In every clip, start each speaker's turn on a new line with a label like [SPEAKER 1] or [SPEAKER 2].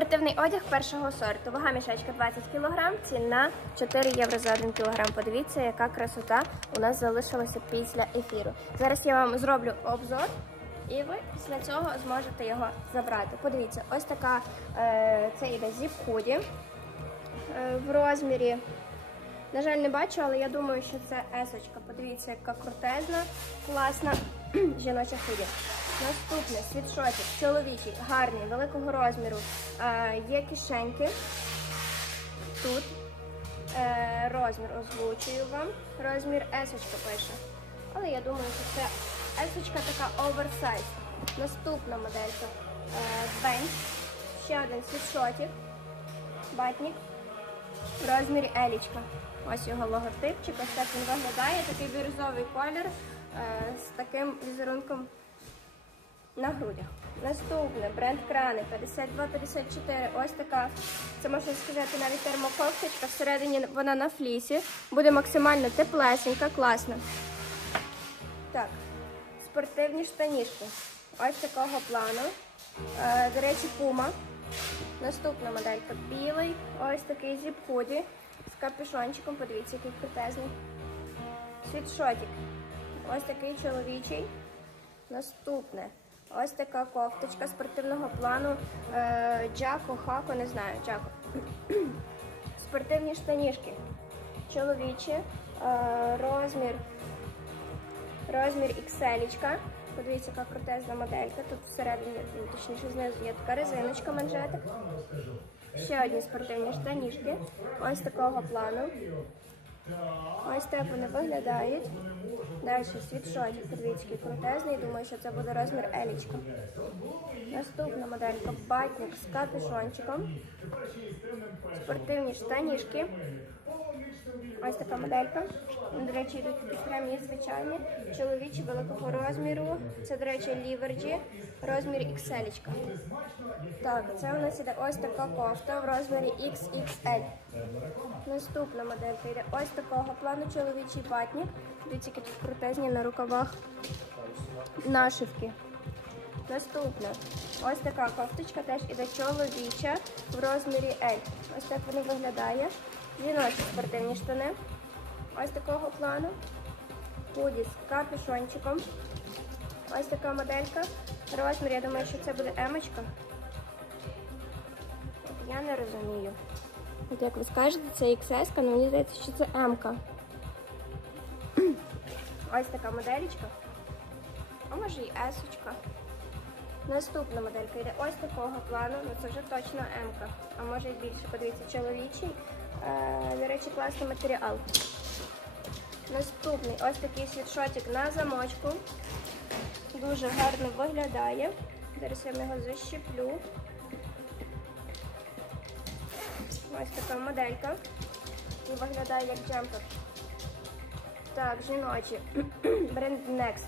[SPEAKER 1] Спортивний одяг першого сорту. Вага мішечка 20 кг, ціна 4 євро за 1 кг. Подивіться, яка красота у нас залишилася після ефіру. Зараз я вам зроблю обзор, і ви після цього зможете його забрати. Подивіться, ось така е, це йде зіп худі е, в розмірі. На жаль, не бачу, але я думаю, що це есочка. Подивіться, яка крутезна, класна жіноча худі. Наступне світшотик, чоловічий, гарний, великого розміру. Е, є кишеньки. Тут е, розмір озвучую вам. Розмір есочка пише. Але я думаю, що це есочка така оверсайз. Наступна моделька. Е, бенч. Ще один світшотик. Батник. В розмірі елічка. Ось його логотипчик, ось так він виглядає. Такий бірюзовий колір з таким візерунком на грудях. Наступне бренд крани 52-54. Ось така. Це можна сказати навіть термокофточка. Всередині вона на флісі. Буде максимально теплесенька, класна. Так, спортивні штанішки. Ось такого плану. Е, до речі, пума. Наступна моделька білий. Ось такий зіп-худі з капюшончиком. Подивіться, який крутезний. Світшотик. Ось такий чоловічий. Наступне. Ось така кофточка спортивного плану. Е, Джако, хако, не знаю, Джако. Спортивні штанішки. Чоловічі. Е, розмір. Розмір XL. Подивіться, яка крутезна моделька. Тут всередині, ну, точніше, знизу є така резиночка манжетик. Ще одні спортивні штанішки. Ось такого плану. Ось так вони виглядають. Далі світшотик, який крутезний. Думаю, що це буде розмір елічка. Наступна моделька батник з капюшончиком. Спортивні штанішки. Ось така моделька. До речі, йдуть прямі звичайні. Чоловічі великого розміру. Це, до речі, ліверджі, розмір XL. Так, це у нас іде ось така кофта в розмірі XXL. Наступна моделька йде ось такого плану чоловічий батник. Дивіться, які тут крутезні на рукавах нашивки. Наступна. Ось така кофточка теж іде чоловіча в розмірі L. Ось так вона виглядає. Жіночі спортивні штани. Ось такого плану. Худі з капюшончиком. Ось така моделька. Розмір, я думаю, що це буде емочка. Я не розумію. От як ви скажете, це XS, але мені здається, що це М. -ка. Ось така моделька. А може і S. -очка. Наступна моделька йде ось такого плану, ну це вже точно М. -ка. А може і більше. Подивіться, чоловічий. Е, до речі, класний матеріал. Наступний ось такий світшотик на замочку. Дуже гарно виглядає. Зараз я його защеплю. Ось така моделька. І виглядає як джемпер. Так, жіночі. Бренд Next.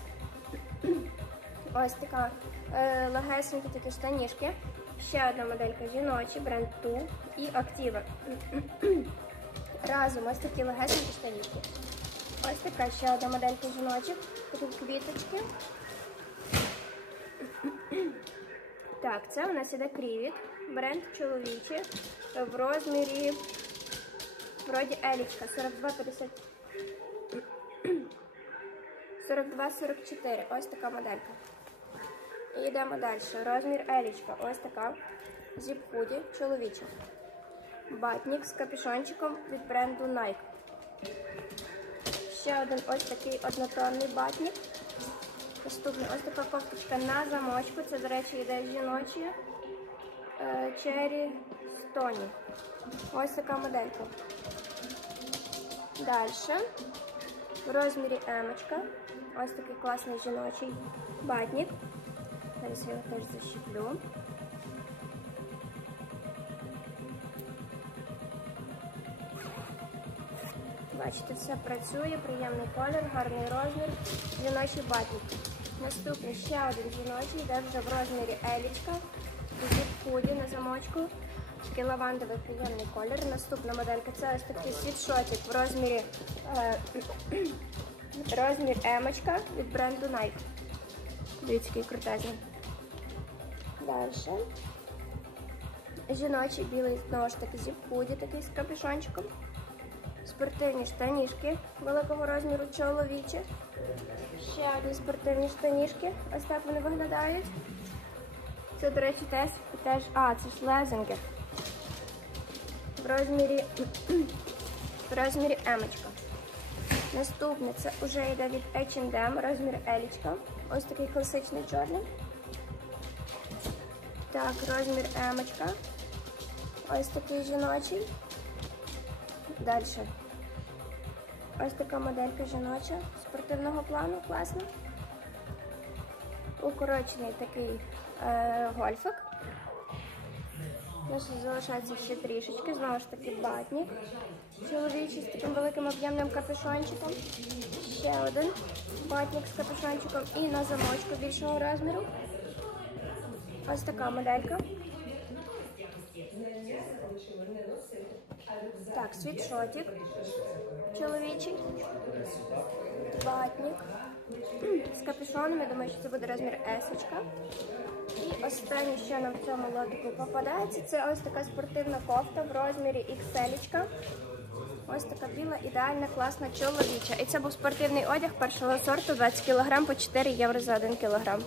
[SPEAKER 1] Ось така е, легесенькі такі штанішки. Ще одна моделька жіночі, бренд Ту і Activa. Разом ось такі легесенькі штанішки. Ось така ще одна моделька жіночок. Тут квіточки. Так, це у нас іде крівіт, бренд чоловічий в розмірі вроді елічка 42-50. 42-44. Ось така моделька. І йдемо далі. Розмір елічка. Ось така. Зіп-худі, чоловіча. Батник з капюшончиком від бренду Nike. Ще один ось такий однотонний батник. Наступний ось така кофточка на замочку. Це, до речі, йде жіночі Cherry Стоні. Ось така моделька. Далі. В розмірі емочка. Ось такий класний жіночий батник. Зараз я його теж защеплю. Бачите, все працює, приємний колір, гарний розмір, жіночий батник. Наступний ще один жіночий, йде вже в розмірі елічка, зіп худі на замочку. Такий лавандовий приємний колір. Наступна моделька це ось такий світшотик в розмірі е, розмір емочка від бренду Nike. Дивіться, який крутезний. Далі. Жіночий білий знову ж таки зіп худі такий з капюшончиком. Спортивні штанішки великого розміру чоловічі. Ще одні спортивні штанішки. Ось так вони виглядають. Це, до речі, теж, теж а, це ж лезинги. В розмірі, в розмірі емочка. Наступне це вже йде від H&M, розмір елічка. Ось такий класичний чорний. Так, розмір емочка. Ось такий жіночий. Далі. Ось така моделька жіноча спортивного плану, класна. Укорочений такий е, гольфик. Нас залишається ще трішечки, знову ж таки батник. Чоловічий з таким великим об'ємним капюшончиком. Ще один батник з капюшончиком і на замочку більшого розміру. Ось така моделька. Так, світшотик чоловічий, батник з капюшоном. Я думаю, що це буде розмір есочка. І останнє, що нам в цьому лотику попадається, це ось така спортивна кофта в розмірі XL. Ось така біла, ідеальна, класна чоловіча. І це був спортивний одяг першого сорту 20 кг по 4 євро за 1 кг.